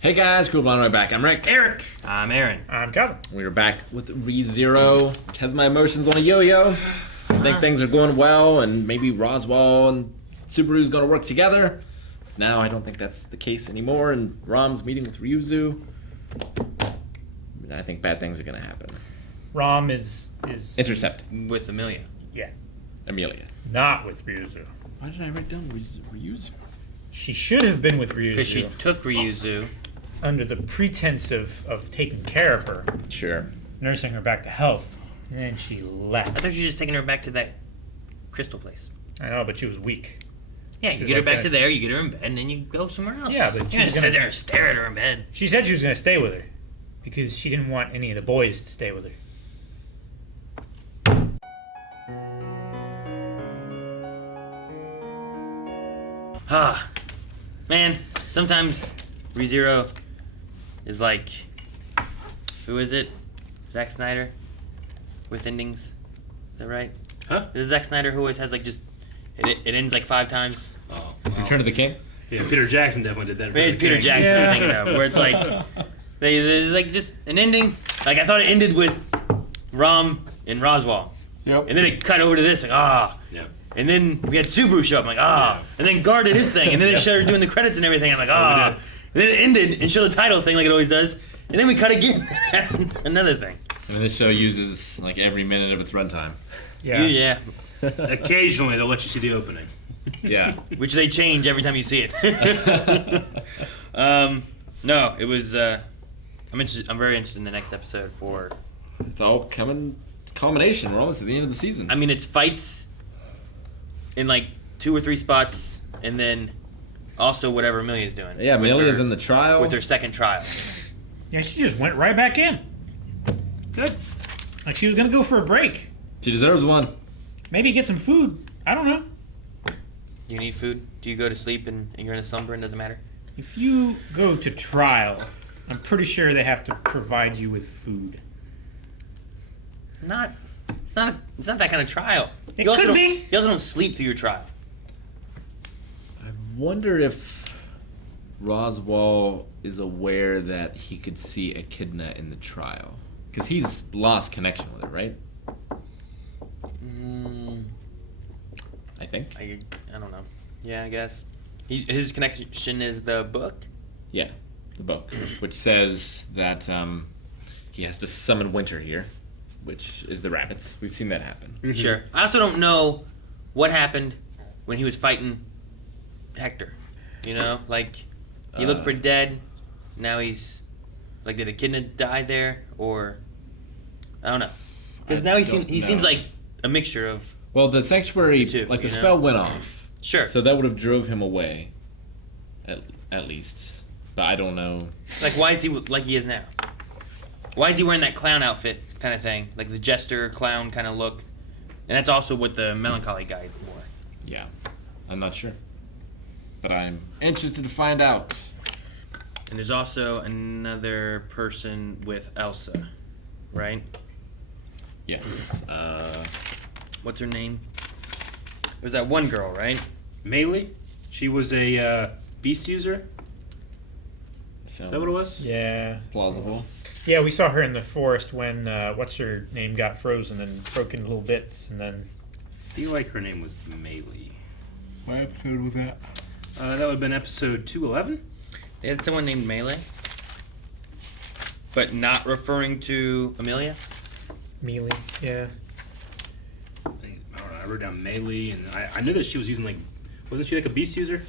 Hey guys, cool blonde right back. I'm Rick. Eric. I'm Aaron. I'm Kevin. We are back with ReZero, which has my emotions on a yo-yo. I think things are going well, and maybe Roswaal and Subaru's gonna work together. Now I don't think that's the case anymore, and Rom's meeting with Ryuzu. I think bad things are gonna happen. Rom is Intercept. With Amelia. Yeah, Amelia. not with Ryuzu. Why did I write down Ryuzu? She should have been with Because she Ryuzu took Ryuzu. under the pretense of taking care of her, Sure. nursing her back to health, and then she I left. thought she was just taking her back to that crystal place. I know, but she was weak. Yeah, She you was get her like back that. to there, you get her in bed, and then you go somewhere else. Yeah, but you she's don't just gonna- sit there and stare at her in bed. She said she was going to stay with her because she didn't want any of the boys to stay with her. Ah, man, sometimes ReZero is like, who is it? Zack Snyder with endings. Is that right? Huh? Is it Zack Snyder who always has like just, it ends like 5 times? Oh, Return of the King? yeah, Peter Jackson definitely did that. Maybe it's Peter Jackson Yeah. I'm thinking of, where it's like, there's like just an ending. Like I thought it ended with Rom and Roswaal. Yep. And then it cut over to this, like, Yeah. And then we had Subaru show up, I'm like, Yeah. And then Gar did his thing, and then it showed her doing the credits and everything, I'm like, we And did. then it ended and showed the title thing like it always does, and then we cut again. Another thing. And this show uses like every minute of its runtime. Yeah. Occasionally they'll let you see the opening. Yeah. Which they change every time you see it. No, it was, I'm very interested in the next episode for, It's all coming culmination. We're almost at the end of the season. I mean, it's fights in like 2 or 3 spots, and then also whatever Amelia's doing. Yeah, with Amelia's her- in the trial. with her second trial. Yeah, she just went right back in. Good. Like she was going to go for a break. She deserves one. Maybe get some food. I don't know. Do you need food? Do you go to sleep and you're in a slumber and it doesn't matter? If you go to trial, I'm pretty sure they have to provide you with food. It's not that kind of trial. It You also could don't- be. You also don't sleep through your trial. I wonder if Roswaal is aware that he could see Echidna in the trial. Because he's lost connection with her, right? I think. I don't know. Yeah, I guess. His connection is the book. Yeah, the book. Which says that he has to summon winter here, which is the rabbits. We've seen that happen. Sure. I also don't know what happened when he was fighting Hector. You know, like he looked pretty dead. Now he's like, did Echidna die there, or I don't know. Because now he seems like a mixture of. Well, the sanctuary, too, like the you know? spell went off. Sure. So that would have drove him away, at least. But I don't know. Like, why is he like he is now? Why is he wearing that clown outfit kind of thing? Like the jester clown kind of look. And that's also what the melancholy guy wore. Yeah, I'm not sure. But I'm interested to find out. And there's also another person with Elsa, right? Yes. What's her name? It was that one girl, right? Melee? She was a beast user? Sounds Is that what it was? Yeah. plausible. Yeah, we saw her in the forest when, what's her name, got frozen and broke into little bits, and then... I feel like her name was Melee. What episode was that? That would have been episode 211? They had someone named Melee, but not referring to Amelia. Mealy, yeah. I don't know, I wrote down Melee, and I knew that she was using, like, wasn't she like a beast user?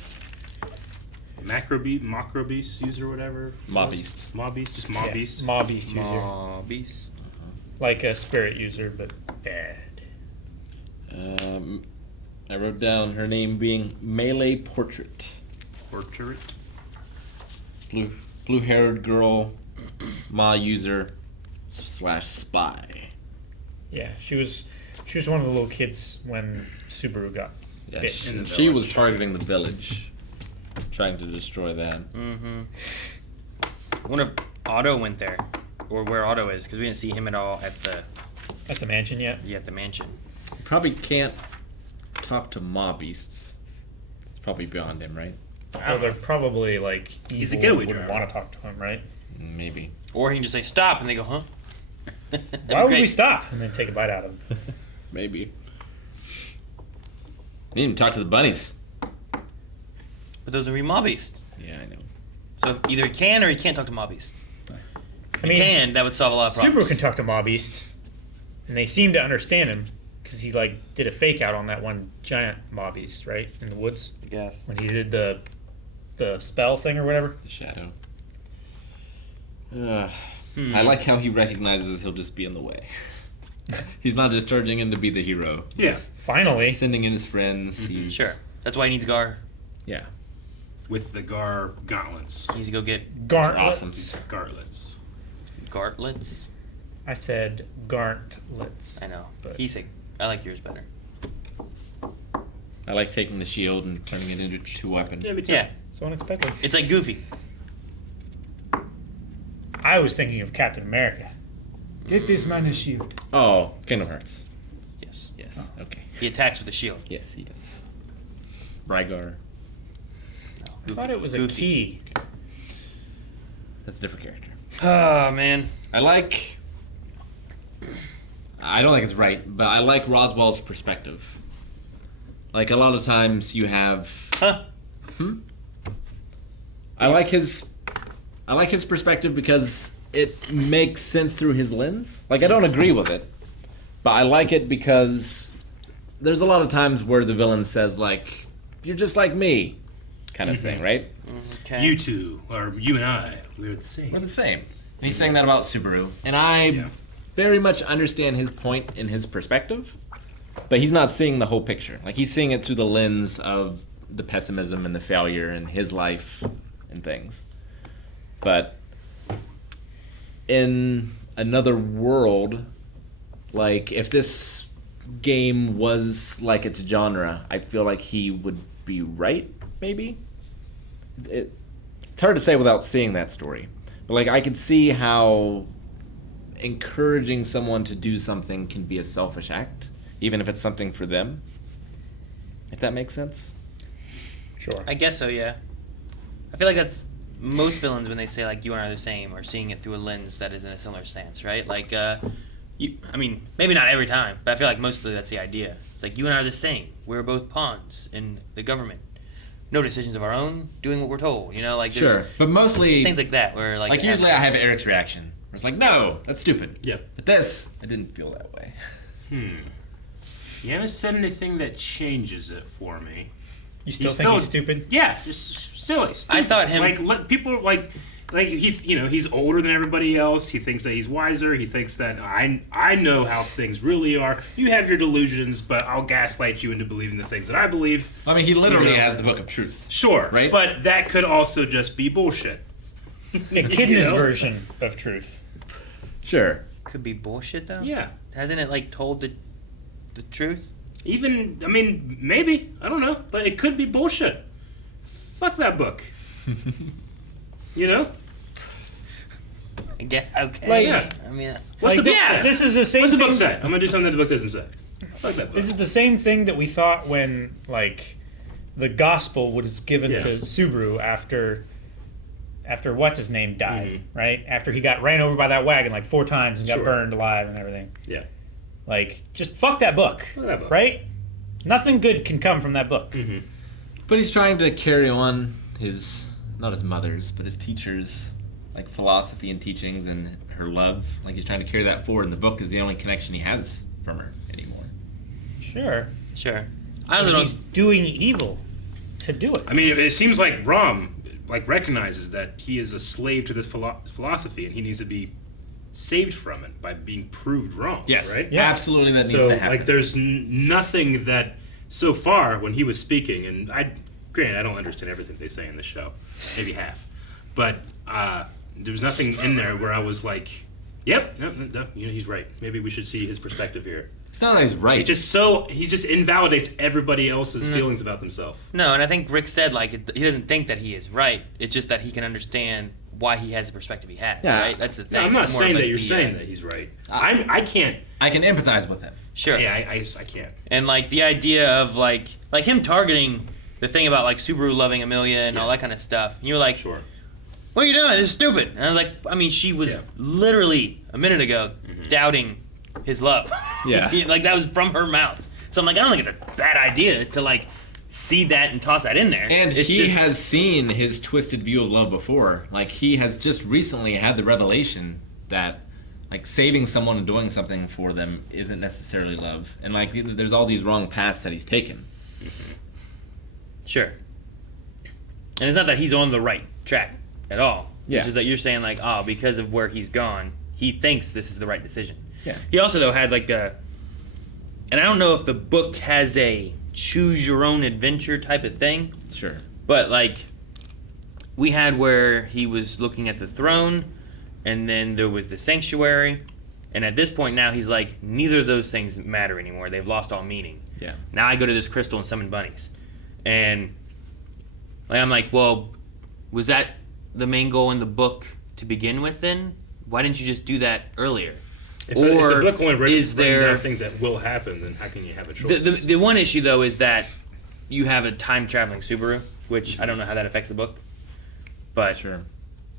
Macro beast user or whatever? Mob beast. Mob beast? Just mob Yeah, beast? Mob beast user. Aw, beast. Like a spirit user, but bad. I wrote down her name being Melee Portrait. Portrait? Blue-haired girl, Ma user / spy. Yeah, she was one of the little kids when Subaru got Yeah, bit. she was targeting the village, trying to destroy that. Mm-hmm. I wonder if Otto went there, or where Otto is, because we didn't see him at all at At the mansion yet? at the mansion. Probably can't talk to Ma beasts. It's probably beyond him, right? Oh, they're probably like evil. He's a getaway wouldn't driver. want to talk to him, right? Maybe. Or he can just say stop, and they go, huh? Why would we stop and then take a bite out of him? Maybe. You didn't even talk to the bunnies. But those are Maw Beast. Yeah, I know. So either he can or he can't talk to Maw Beast. I mean, He can, that would solve a lot of problems. Subaru can talk to Maw Beast, and they seem to understand him because he like did a fake out on that one giant Maw Beast, right, in the woods I guess. when he did the spell thing or whatever. The shadow. I like how he recognizes he'll just be in the way. He's not just charging in to be the hero. Yeah. He's Finally, sending in his friends. He's, Sure. That's why he needs Gar. Yeah. With the Gar gauntlets. He needs to go get gauntlets. Awesome. Gartlets. Gartlets. I said gauntlets. I know. But- I like yours better. I like taking the shield and turning it into two weapon. Yeah, me too. Yeah. So unexpected. It's like Goofy. I was thinking of Captain America. Get this man a shield. Oh, Kingdom Hearts. Yes. Yes. Okay. He attacks with a shield. Yes, he does. Rygar. I thought it was a Goofy. key. That's a different character. Oh, man. I don't think it's right, but I like Roswaal's perspective. Like, a lot of times you have... Huh? I like his perspective because it makes sense through his lens. Like, I don't agree with it, but I like it because there's a lot of times where the villain says, like, you're just like me, kind of thing, right? Okay. You two, or you and I, we're the same. We're the same. And he's saying that about Subaru. And I very much understand his point in his perspective, but he's not seeing the whole picture. Like, he's seeing it through the lens of the pessimism and the failure in his life and things. But in another world, like, if this game was like its genre, I feel like he would be right, maybe? It's hard to say without seeing that story. But, like, I could see how encouraging someone to do something can be a selfish act, even if it's something for them. If that makes sense? Sure. I guess so, yeah. I feel like that's most villains when they say, like, you and I are the same, or seeing it through a lens that is in a similar stance, right? Like, I mean, maybe not every time, but I feel like mostly that's the idea. It's like, you and I are the same. We're both pawns in the government. No decisions of our own, doing what we're told, you know? Like, there's Sure, but mostly... things like that, where, like... Like, usually I have Eric's reaction. Where it's like, no, that's stupid. Yep. But this, I didn't feel that way. You haven't said anything that changes it for me. You still think he's stupid? Yeah, just silly. Stupid. I thought him- People like he's older than everybody else. He thinks that he's wiser. He thinks that I know how things really are. You have your delusions, but I'll gaslight you into believing the things that I believe. I mean, he literally You know. has the Book of Truth. Sure, Right? But that could also just be bullshit. Echidna's know? version of truth. Sure. Could be bullshit, though? Yeah. Hasn't it, like, told the truth? Even, I mean, maybe. I don't know. But it could be bullshit. Fuck that book. You know? I guess, okay. Like- Yeah. I mean... What's the book say? This is the same What's the thing. book say? I'm going to do something that the book doesn't say. Fuck that book. This is the same thing that we thought when, like, the gospel was given to Subaru after what's his name died, right? After he got ran over by that wagon like 4 times and got Sure. burned alive and everything. Yeah. Like, just fuck that book, Fuck that book. right? Nothing good can come from that book. But he's trying to carry on his, not his mother's, but his teacher's, like, philosophy and teachings and her love. Like, he's trying to carry that forward, and the book is the only connection he has from her anymore. Sure. Sure. I But don't he's know. doing evil to do it. I mean, it seems like Rom recognizes that he is a slave to this philosophy, and he needs to be saved from it by being proved wrong. Yes, right? Yeah. absolutely that needs So, to happen. like, there's nothing that so far when he was speaking, and granted, I don't understand everything they say in the show, maybe half, but there was nothing in there where I was like, "Yep, no, he's right. Maybe we should see his perspective here." It's not that he's right. He just invalidates everybody else's feelings about themselves. No, and I think Rick said, like, he doesn't think that he is right. It's just that he can understand why he has the perspective he has, Yeah. right? That's the thing. No, I'm not It's more saying like that you're the, saying that he's right. I can't. I can empathize with him. Sure. Yeah, I can't. And, like, the idea of, like him targeting the thing about like Subaru loving Amelia and all that kind of stuff. And you were like, Sure. "What are you doing? This is stupid." And I was like, I mean, she was literally a minute ago doubting his love. Yeah. Like that was from her mouth. So I'm like, I don't think it's a bad idea to like seed that and toss that in there. And It's he just- has seen his twisted view of love before. Like, he has just recently had the revelation that, like, saving someone and doing something for them isn't necessarily love. And, like, there's all these wrong paths that he's taken. Sure. And it's not that he's on the right track at all. Yeah. It's just that you're saying like, oh, because of where he's gone, he thinks this is the right decision. Yeah. He also though had like and I don't know if the book has a choose your own adventure type of thing, Sure. but like we had where he was looking at the throne, and then there was the sanctuary, and at this point now he's like, neither of those things matter anymore. They've lost all meaning. Yeah. Now I go to this crystal and summon bunnies. And like, I'm like, well, was that the main goal in the book to begin with then? Why didn't you just do that earlier? If the book only is there down things that will happen, then how can you have a choice? the one issue though is that you have a time traveling Subaru, which I don't know how that affects the book, but Sure.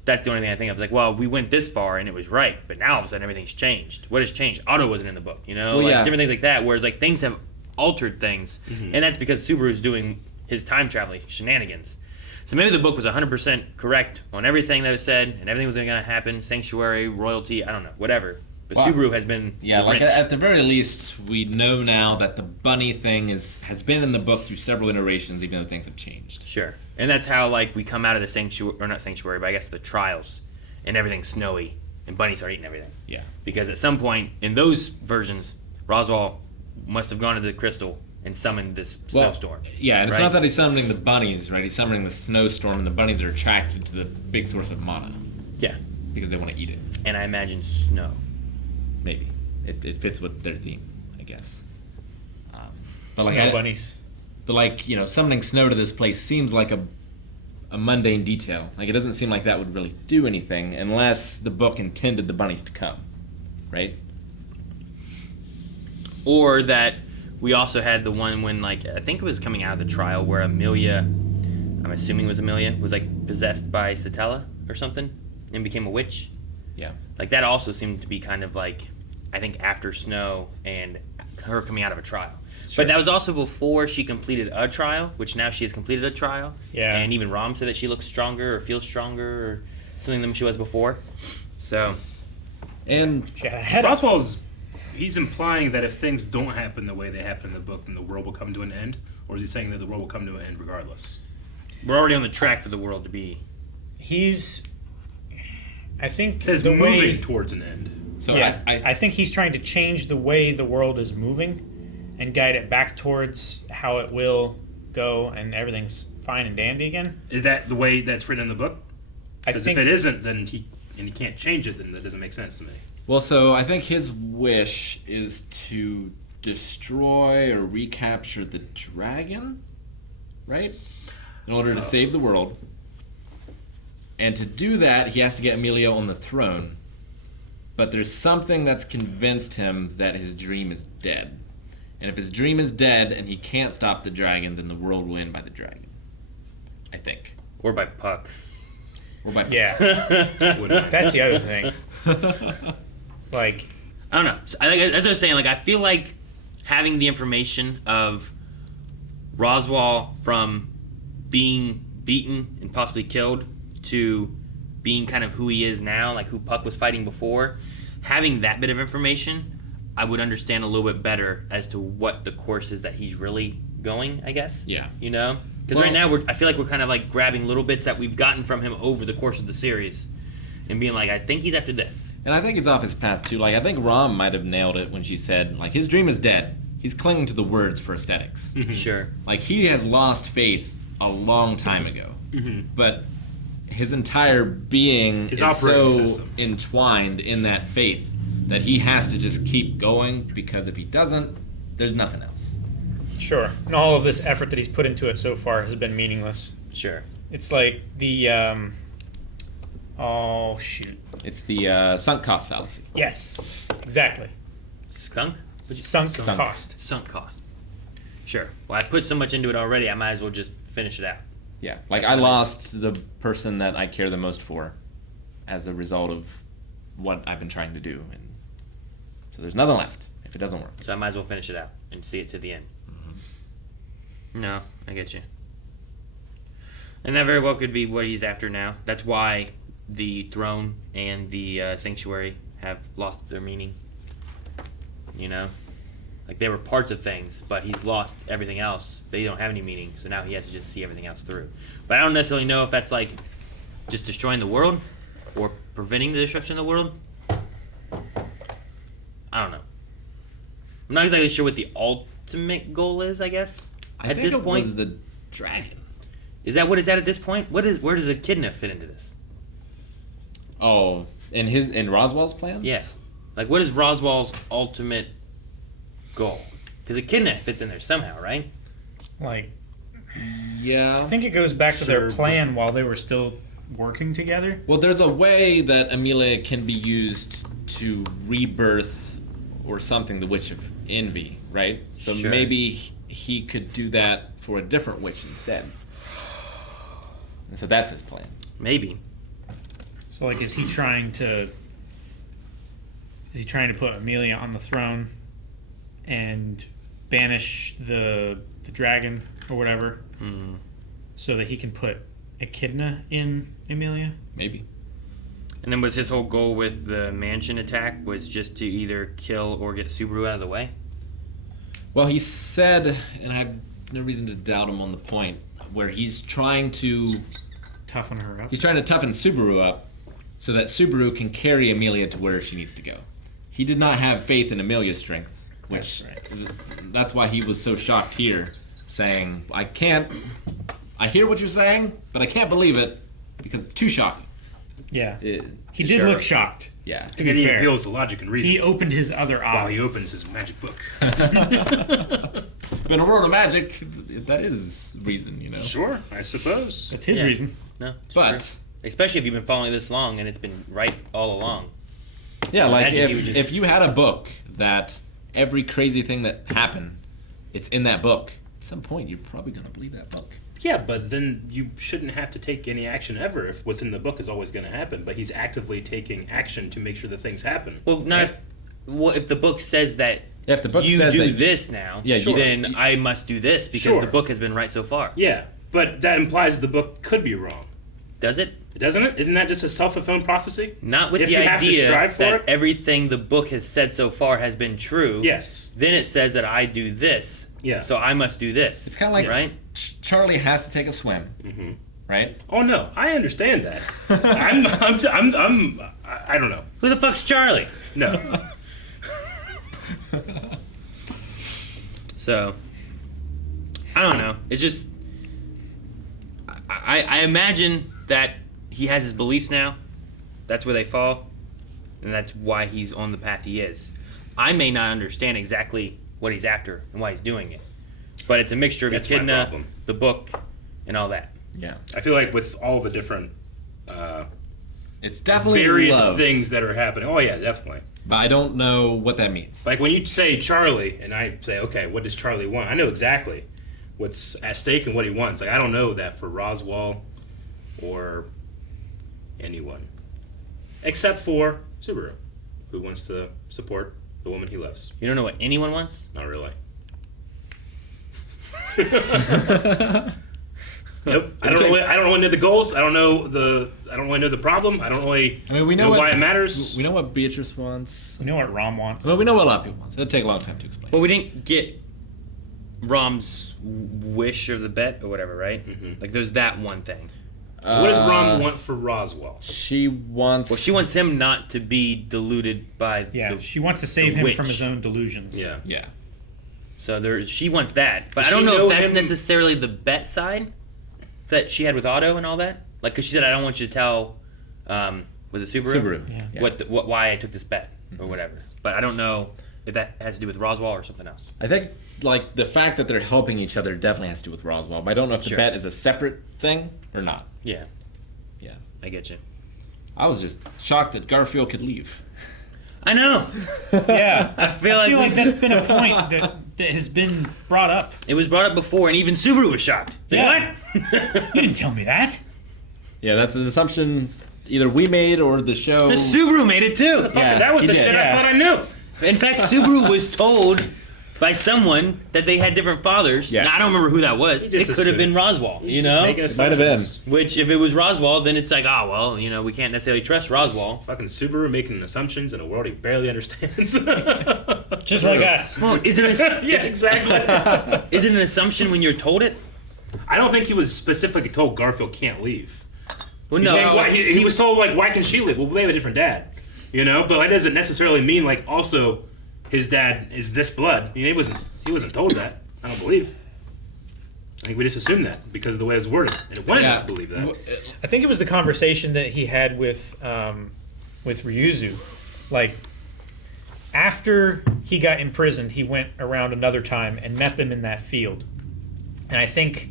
that's the only thing I think of. Like, well, we went this far and it was right, but now all of a sudden everything's changed. What has changed? Otto wasn't in the book, you know, Well, like yeah. different things like that. Whereas like things have altered things, and that's because Subaru's doing his time traveling shenanigans. So maybe the book was 100% correct on everything that was said, and everything was going to happen. Sanctuary, royalty, I don't know, whatever. But Well, Subaru has been Yeah, the like wrench. at the very least, we know now that the bunny thing has been in the book through several iterations, even though things have changed. Sure. And that's how like we come out of the sanctuary, or not sanctuary, but I guess the trials, and everything's snowy, and bunnies start eating everything. Yeah. Because at some point in those versions, Roswaal must have gone to the crystal and summoned this snowstorm. Yeah, and it's right? not that he's summoning the bunnies, right? He's summoning the snowstorm, and the bunnies are attracted to the big source of mana Yeah. because they want to eat it. And I imagine snow. Maybe it fits with their theme, I guess. But Snow bunnies. But like, you know, summoning snow to this place seems like a mundane detail. Like, it doesn't seem like that would really do anything unless the book intended the bunnies to come, right? Or that we also had the one when, like, I think it was coming out of the trial where Amelia, I'm assuming it was Amelia, was like possessed by Satella or something and became a witch. Yeah. Like that also seemed to be kind of like, I think after Snow and her coming out of a trial. Sure. But that was also before she completed a trial, which now she has completed a trial. Yeah. And even Rom said that she looks stronger or feels stronger or something than she was before. So, And She had a head up. Roswell's he's implying that if things don't happen the way they happen in the book, then the world will come to an end, or is he saying that the world will come to an end regardless? we're already on the track for the world to be. I think It says the moving way, towards an end. so yeah, I I think he's trying to change the way the world is moving and guide it back towards how it will go, and everything's fine and dandy again. Is that the way that's written in the book? I Because think if it isn't, then he can't change it, then that doesn't make sense to me. well, so I think his wish is to destroy or recapture the dragon, right? In order to save the world. And to do that, he has to get Amelia on the throne. But there's something that's convinced him that his dream is dead. And if his dream is dead and he can't stop the dragon, then the world will end by the dragon. I think. Or by Puck. Or by yeah, Wouldn't that's the other thing. Like, I don't know. I think, as I was saying, like I feel like having the information of Roswaal from being beaten and possibly killed to being kind of who he is now, like who Puck was fighting before, having that bit of information, I would understand a little bit better as to what the course is that he's really going, I guess. Yeah. You know? Because Well- right now I feel like we're kind of like grabbing little bits that we've gotten from him over the course of the series and being like, I think he's after this. And I think it's off his path too. Like, I think Rom might have nailed it when she said, like, his dream is dead. He's clinging to the words for aesthetics. Sure. Like, he has lost faith a long time ago. But his entire being His is operating so system. entwined in that faith that he has to just keep going, because if he doesn't, there's nothing else. sure, and all of this effort that he's put into it so far has been meaningless. Sure. It's like the oh shoot, It's the sunk cost fallacy. yes, exactly. Skunk? Sunk Sunk. cost. Sunk cost. Sure. Well, I put so much into it already, I might as well just finish it out. Yeah, like I lost the person that I care the most for as a result of what I've been trying to do, and so there's nothing left if it doesn't work. So I might as well finish it out and see it to the end. No, I get you. And that very well could be what he's after now. That's why the throne and the sanctuary have lost their meaning. You know? Like, they were parts of things, but he's lost everything else. They don't have any meaning, so now he has to just see everything else through. But I don't necessarily know if that's, like, just destroying the world or preventing the destruction of the world. I don't know. I'm not exactly sure what the ultimate goal is, I guess. I think it was the dragon. Is that what it's at this point? Where does Echidna fit into this? Oh, in Roswaal's plan? Yeah. Like, what is Roswaal's ultimate goal? Because Echidna fits in there somehow, right? Like, Yeah. I think it goes back to their plan while they were still working together. Well, there's a way that Amelia can be used to rebirth or something, the Witch of Envy, right? So Sure. maybe he could do that for a different witch instead. And so that's his plan. Maybe. So, like, is he trying to put Amelia on the throne and banish the dragon or whatever, so that he can put Echidna in Amelia? Maybe. And then was his whole goal with the mansion attack was just to either kill or get Subaru out of the way? Well, he said, and I have no reason to doubt him on the point, where he's trying to Toughen her up. He's trying to toughen Subaru up so that Subaru can carry Amelia to where she needs to go. He did not have faith in Amelia's strength, which that's why he was so shocked here, saying, I hear what you're saying, but I can't believe it because it's too shocking. Yeah. It- He did sure. look shocked. Yeah. To And then be he fair. appeals to logic and reason He opened his other while eye. he opens his magic book. But in a world of magic, that is reason, you know? Sure, I suppose. That's his Yeah. reason. No. it's But, true. Especially if you've been following this long and it's been right all along. yeah, like Imagine he would just- if you had a book that every crazy thing that happened, it's in that book, at some point you're probably going to believe that book. Yeah, but then you shouldn't have to take any action ever if what's in the book is always going to happen. But he's actively taking action to make sure that things happen. Well, not if the book says that Yeah, if the book you says do that- this now, Yeah, you- then I must do this because Sure. the book has been right so far. Yeah, but that implies the book could be wrong, Does it? doesn't it? Isn't that just a self-fulfilling prophecy? Not with If the you have to idea strive for that it? everything the book has said so far has been true. Yes. Then it says that I do this. Yeah. So I must do this. It's kind of like right. Charlie has to take a swim, right? Oh no, I understand that. I don't know. Who the fuck's Charlie? No. So, I don't know. It's just, I imagine that he has his beliefs now. That's where they fall, and that's why he's on the path he is. I may not understand exactly what he's after and why he's doing it, but it's a mixture of That's my Echidna, problem. the book, and all that. Yeah. I feel like with all the different It's definitely various love, things that are happening. Oh yeah, definitely. but I don't know what that means. Like when you say Charlie, and I say, okay, what does Charlie want? I know exactly what's at stake and what he wants. Like I don't know that for Roswaal or anyone, except for Subaru, who wants to support the woman he loves. You don't know what anyone wants? Not really. Nope. I don't know the goals. I don't really know the problem. I don't really I mean, we know know what, why it matters. We know what Beatrice wants. You know what Rom wants? Well, we know what a lot of people want. It'll take a long time to explain. Well, we didn't get Rom's wish or the bet or whatever, right? Like, there's that one thing. What does Rom want for Roswaal? She wants. Well, she wants him not to be deluded by Yeah, the... she wants to save him witch. from his own delusions. Yeah. Yeah. So she wants that. But Does I don't she know know if that's him- necessarily the bet side that she had with Otto and all that. Like, because she said, I don't want you to tell, was it Subaru? Subaru. Yeah. Yeah. Why I took this bet or whatever. But I don't know if that has to do with Roswaal or something else. I think like the fact that they're helping each other definitely has to do with Roswaal, but I don't know if the Sure. bet is a separate thing or not. Yeah, Yeah. I get you. I was just shocked that Garfield could leave. I know. Yeah, I feel like that's been a point that that has been brought up. It was brought up before, and even Subaru was shocked. Like, Yeah. what? You didn't tell me that. Yeah, that's an assumption either we made or the show. The Subaru made it too. Fucking, Yeah, that was he the did. shit Yeah. I thought I knew. In fact, Subaru was told by someone that they had different fathers. Yeah. Now, I don't remember who that was. He It just could have been assumed. Roswaal, He's you just know? making It might have been. assumptions. Which, if it was Roswaal, then it's like, well, we can't necessarily trust Roswaal. Fucking Subaru making assumptions in a world he barely understands. Just like us. Well, isn't it, yeah, exactly. is it an assumption when you're told it? I don't think he was specifically told Garfield can't leave. Well, He's no. saying, why, he was told, like, why can she live? Well, they have a different dad. You know? But that doesn't necessarily mean, like, also his dad is this blood. I mean, he wasn't told that. I don't believe. I think we just assumed that because of the way it's worded. And it wanted us to believe that. I think it was the conversation that he had with Ryuzu. Like, after he got imprisoned, he went around another time and met them in that field. And I think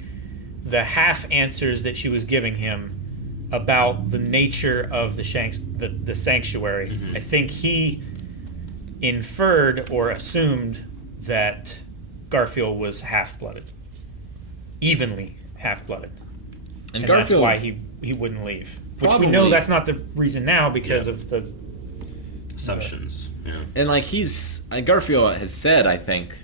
the half answers that she was giving him about the nature of the sanctuary, I think he inferred or assumed that Garfield was half-blooded, evenly half-blooded, and and Garfield, that's why he wouldn't leave. Which we know Probably. that's not the reason now because Yeah. of the. Assumptions. Yeah. and like Garfield has said, I think,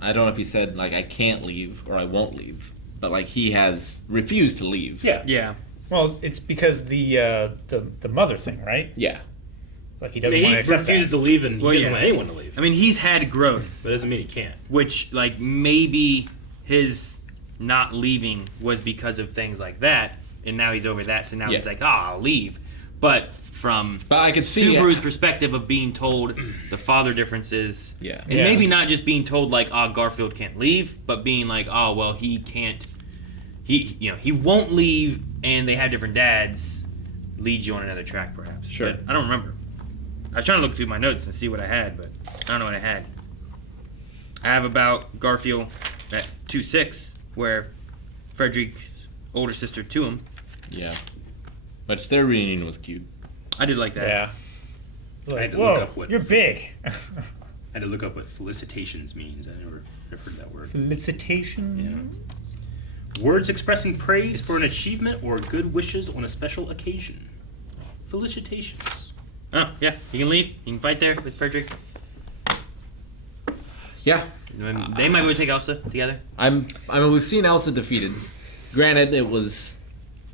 I don't know if he said like I can't leave or I won't leave, but like he has refused to leave. Yeah. Yeah. Well, it's because the mother thing, right? Yeah. Like he doesn't He want to accept refuses that. to leave, and he Well, doesn't yeah. want anyone to leave. I mean, he's had growth, But it doesn't mean he can't. which, like, maybe his not leaving was because of things like that, and now he's over that, so now Yeah. he's like, I'll leave. But from But I could see Subaru's perspective of being told the father differences, Yeah. and Yeah. maybe not just being told, like, Garfield can't leave, but being like, oh, well, he can't, he won't leave, and they have different dads, leads you on another track, perhaps. Sure. But I don't remember. I was trying to look through my notes and see what I had, but I don't know what I had. I have about Garfield, that's 2-6, where Frederick's older sister to him. Yeah. But their reunion was cute. I did like that. Yeah. It's I like, had to look whoa, up what- you're big. I had to look up what felicitations means. I never heard that word. Felicitation. Yeah. Words expressing praise for an achievement or good wishes on a special occasion. Felicitations. Oh, yeah, you can leave. You can fight there with Frederick. Yeah. They might be able to take Elsa together. I mean, we've seen Elsa defeated. Granted, it was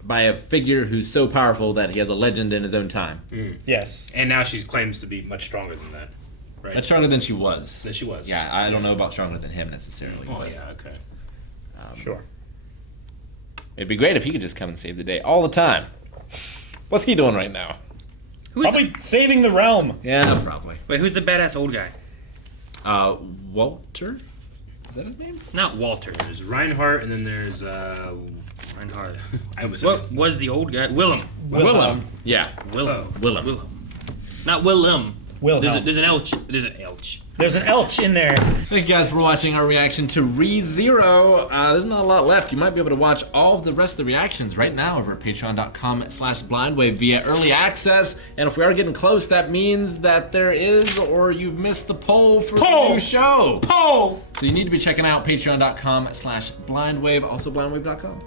by a figure who's so powerful that he has a legend in his own time. Yes. And now she claims to be much stronger than that, right? Much stronger than she was. Than she was. Yeah, I don't know about stronger than him necessarily. Oh but yeah, okay. Sure. it'd be great if he could just come and save the day all the time. What's he doing right now? Probably saving the realm. Yeah, probably. Wait, who's the badass old guy? Walter? Is that his name? Not Walter. There's Reinhardt, and then there's Reinhardt. I was What was the old guy? Willem. Willem. Yeah. Willem. Willem. Not Willem. Wilhelm. There's an Elch. There's an Elch. There's an Elch in there. Thank you guys for watching our reaction to ReZero. There's not a lot left. You might be able to watch all of the rest of the reactions right now over at patreon.com/blindwave via early access. And if we are getting close, that means that there is, or you've missed the poll for the new show. Oh! So you need to be checking out patreon.com/blindwave, also blindwave.com.